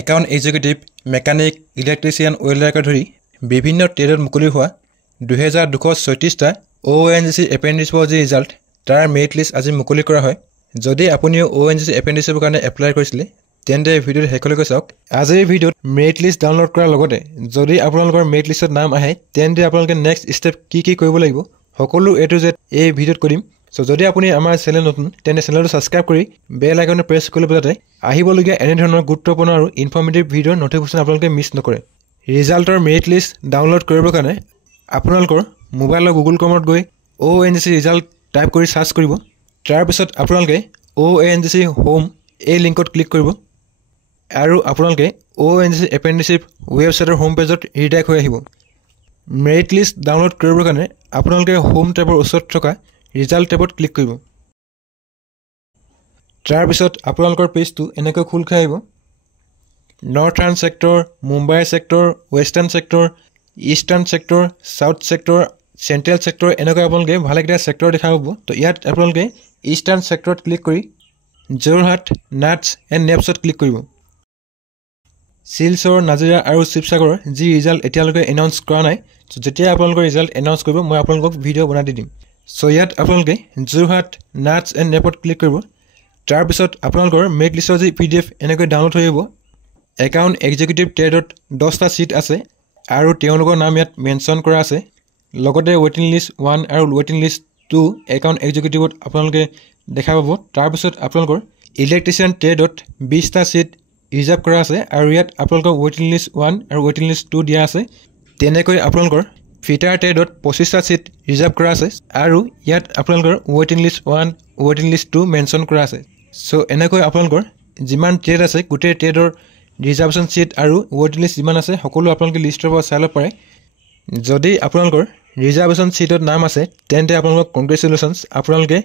Account executive, mechanic, electrician, ৱেল্ডাৰকে ধৰি বিভিন্ন ট্ৰেডত মুকলি হোৱা 2236টা ONGC এপ্ৰেণ্টিছৰ যি ৰিজাল্ট তাৰ মেৰিট লিষ্ট আজি মুকলি কৰা হয়। যদি আপুনিও ONGC এপ্ৰেণ্টিছৰ কাৰণে এপ্লাই কৰিছিলে তেন্তে ভিডিঅ'টো শেষলৈকে চাওক। আজিৰ ভিডিঅ'ত মেৰিট লিষ্ট ডাউনলোড কৰাৰ লগতে যদি আপোনালোকৰ মেৰিট লিষ্টত নাম আহে তেন্তে আপোনালোকে নেক্সট ষ্টেপ কি কৰিব লাগিব সকলো A to Z এই ভিডিঅ'ত কৰিম। সো যদি আপুনি আমাৰ চেনেল নতুন তেন্তে চেনেলটো ছাবস্ক্ৰাইব কৰি বেল আইকনটো প্ৰেছ কৰি ল'ব যাতে আহিবলগীয়া এনে ধৰণৰ গুৰুত্বপূৰ্ণ আৰু ইনফৰ্মেটিভ ভিডিঅ'ৰ নটিফিকেশ্যন আপোনালোকে মিছ নকৰে। ৰিজাল্টৰ মেৰিট লিষ্ট ডাউনলোড কৰিবৰ কাৰণে আপোনালোকৰ মোবাইলৰ গুগল ক্ৰমত গৈ ONGC ৰিজাল্ট টাইপ কৰি সাৰ্চ কৰিব। তাৰপিছত আপোনালোকে ONGC হোম এই লিংকত ক্লিক কৰিব আৰু আপোনালোকে ONGC এপ্ৰেণ্টিছশ্বিপ ৱেবছাইটৰ হোম পেজত ৰিডাইৰেক্ট হৈ আহিব। মেৰিট লিষ্ট ডাউনলোড কৰিবৰ কাৰণে আপোনালোকে হোম টেবৰ ওচৰত থকা ৰিজাল্ট টেবত ক্লিক কৰিব। তাৰপিছত আপোনালোকৰ পেজটো এনেকৈ খোল খাই আহিব। Northern sector, Mumbai sector, western sector, eastern sector, south sector, central sector এনেকৈ আপোনালোকে ভালেকেইটা ছেক্টৰ দেখা পাব। তো ইয়াত আপোনালোকে ইষ্টাৰ্ণ ছেক্টৰত ক্লিক কৰি যোৰহাট, নাটছ এণ্ড নেপছত ক্লিক কৰিব। শিলচৰ, নাজিৰা আৰু শিৱসাগৰৰ যি ৰিজাল্ট এতিয়ালৈকে এনাউন্স কৰা নাই, যেতিয়া আপোনালোকৰ ৰিজাল্ট এনাউন্স কৰিব মই আপোনালোকক ভিডিঅ' বনাই দি দিম। সো ইয়াত আপোনালোকে যোৰহাট, নাটছ এণ্ড নেপত ক্লিক কৰিব। তাৰপিছত আপোনালোকৰ মেৰিট লিষ্টৰ যি PDF এনেকৈ ডাউনলোড হৈ আহিব। একাউণ্ট এক্সিকিউটিভ ট্ৰেডত 10টা ছিট আছে আৰু তেওঁলোকৰ নাম ইয়াত মেনশ্যন কৰা আছে। লগতে ৱেটিং লিষ্ট 1 আৰু ৱেটিং লিষ্ট 2 একাউণ্ট এক্সিকিউটিভত আপোনালোকে দেখা পাব। তাৰপিছত আপোনালোকৰ ইলেক্ট্ৰিচিয়ান ট্ৰেডত 20টা ছিট ৰিজাৰ্ভ কৰা আছে আৰু ইয়াত আপোনালোকৰ ৱেটিং লিষ্ট 1 আৰু ৱেটিং লিষ্ট 2 দিয়া আছে। তেনেকৈ আপোনালোকৰ ফিটাৰ ট্ৰেডত 25টা ছিট ৰিজাৰ্ভ কৰা আছে আৰু ইয়াত আপোনালোকৰ ৱেটিং লিষ্ট 1 ৱেটিং লিষ্ট 2 মেনশ্যন কৰা আছে। সো এনেকৈ আপোনালোকৰ যিমান ট্ৰেড আছে গোটেই ট্ৰেডৰ ৰিজাৰ্ভেশ্যন ছিট আৰু ৱেটিং লিষ্ট যিমান আছে সকলো আপোনালোকে লিষ্টৰ পৰা চাই ল'ব পাৰে। যদি আপোনালোকৰ ৰিজাৰ্ভেশ্যন ছিটত নাম আছে তেন্তে আপোনালোকক কংগ্ৰেচুলেশ্যনছ, আপোনালোকে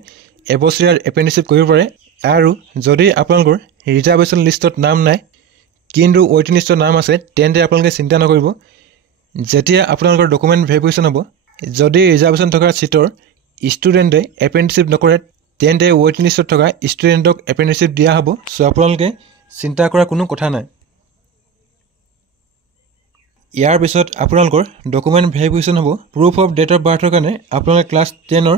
এবছৰীয়া এপ্ৰেণ্টিছশ্বিপ কৰিব পাৰে। আৰু যদি আপোনালোকৰ ৰিজাৰ্ভেশ্যন লিষ্টত নাম নাই কিন্তু ৱেটিং লিষ্টত নাম আছে তেন্তে আপোনালোকে চিন্তা নকৰিব। যেতিয়া আপোনালোকৰ ডকুমেণ্ট ভেৰিফিকেশ্যন হ'ব, যদি ৰিজাৰ্ভেশ্যন থকা ছিটৰ ষ্টুডেণ্টে এপ্ৰেণ্টিছশ্বিপ নকৰে তেন্তে ৱেটিং লিষ্টত থকা ষ্টুডেণ্টক এপ্ৰেণ্টিছশ্বিপ দিয়া হ'ব। সো আপোনালোকে চিন্তা কৰাৰ কোনো কথা নাই। ইয়াৰ পিছত আপোনালোকৰ ডকুমেণ্ট ভেৰিফিকেশ্যন হ'ব। প্ৰুফ অফ ডেট অফ বাৰ্থৰ কাৰণে আপোনালোকে ক্লাছ 10ৰ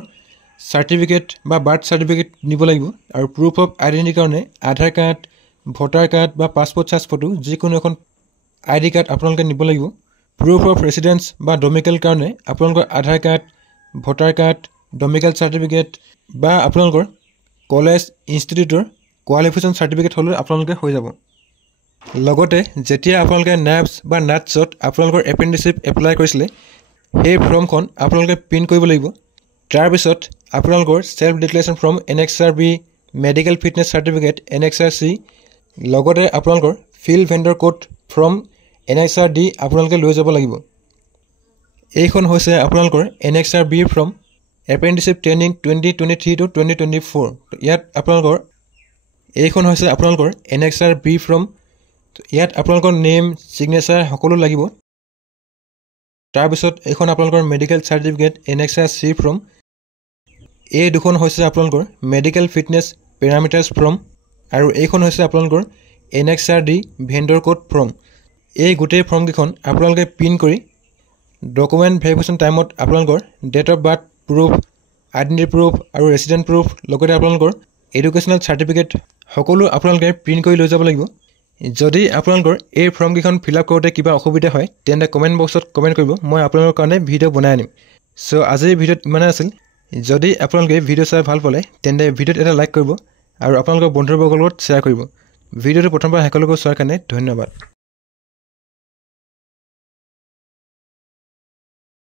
চাৰ্টিফিকেট বা বাৰ্থ চাৰ্টিফিকেট নিব লাগিব আৰু প্ৰুফ অফ আইডেণ্টিটিৰ কাৰণে আধাৰ কাৰ্ড, ভোটাৰ কাৰ্ড বা পাছপৰ্ট চাইজ ফটো যিকোনো এখন ID কাৰ্ড আপোনালোকে নিব লাগিব। প্ৰুফ অফ ৰেচিডেঞ্চ বা ডমিকেল কাৰণে আপোনালোকৰ আধাৰ কাৰ্ড, ভোটাৰ কাৰ্ড, ডমিকেল চাৰ্টিফিকেট বা আপোনালোকৰ কলেজ ইনষ্টিটিউটৰ কোৱালিফিকেশ্যন চাৰ্টিফিকেট হ'লে আপোনালোকে হৈ যাব। লগতে যেতিয়া আপোনালোকে নাটছ বা নাটছত আপোনালোকৰ এপ্ৰেণ্টিছশ্বিপ এপ্লাই কৰিছিলে সেই ফৰ্মখন আপোনালোকে প্ৰিণ্ট কৰিব লাগিব। তাৰপিছত আপোনালোকৰ self declaration form NXRB, medical fitness certificate NXRC, লগতে আপোনালোকৰ field vendor code form NXRD আপোনালোকে লৈ যাব লাগিব। এইখন হৈছে আপোনালোকৰ NXRB form apprenticeship training 2023 to 2024। ইয়াত আপোনালোকৰ এইখন হৈছে আপোনালোকৰ NXRB ফৰ্ম। ইয়াত আপোনালোকৰ নেম, ছিগনেচাৰ সকলো লাগিব। তাৰপিছত এইখন আপোনালোকৰ মেডিকেল চাৰ্টিফিকেট NXRC ফৰ্ম। এই দুখন হৈছে আপোনালোকৰ মেডিকেল ফিটনেছ পেৰামিটাৰ্ছ ফৰ্ম আৰু এইখন হৈছে আপোনালোকৰ NXRD ভেণ্ডৰ কোড ফৰ্ম। এই গোটেই ফৰ্মকেইখন আপোনালোকে প্ৰিণ্ট কৰি ডকুমেণ্ট ভেৰিফিকেশ্যন টাইমত আপোনালোকৰ date of birth proof, identity proof আৰু ৰেচিডেণ্ট প্ৰুফ লগতে আপোনালোকৰ এডুকেশ্যনেল চাৰ্টিফিকেট সকলো আপোনালোকে প্ৰিণ্ট কৰি লৈ যাব লাগিব। যদি আপোনালোকৰ এই ফৰ্মকেইখন ফিল আপ কৰোঁতে কিবা অসুবিধা হয় তেন্তে কমেণ্ট বক্সত কমেণ্ট কৰিব, মই আপোনালোকৰ কাৰণে ভিডিঅ' বনাই আনিম। সো আজিৰ ভিডিঅ'ত ইমানেই আছিল। যদি আপোনালোকে ভিডিঅ' চাই ভাল পালে তেন্তে ভিডিঅ'ত এটা লাইক কৰিব আৰু আপোনালোকৰ বন্ধুবৰ্গৰ লগত শ্বেয়াৰ কৰিব। ভিডিঅ'টো প্ৰথমবাৰ শেষলৈকে চোৱাৰ কাৰণে ধন্যবাদ।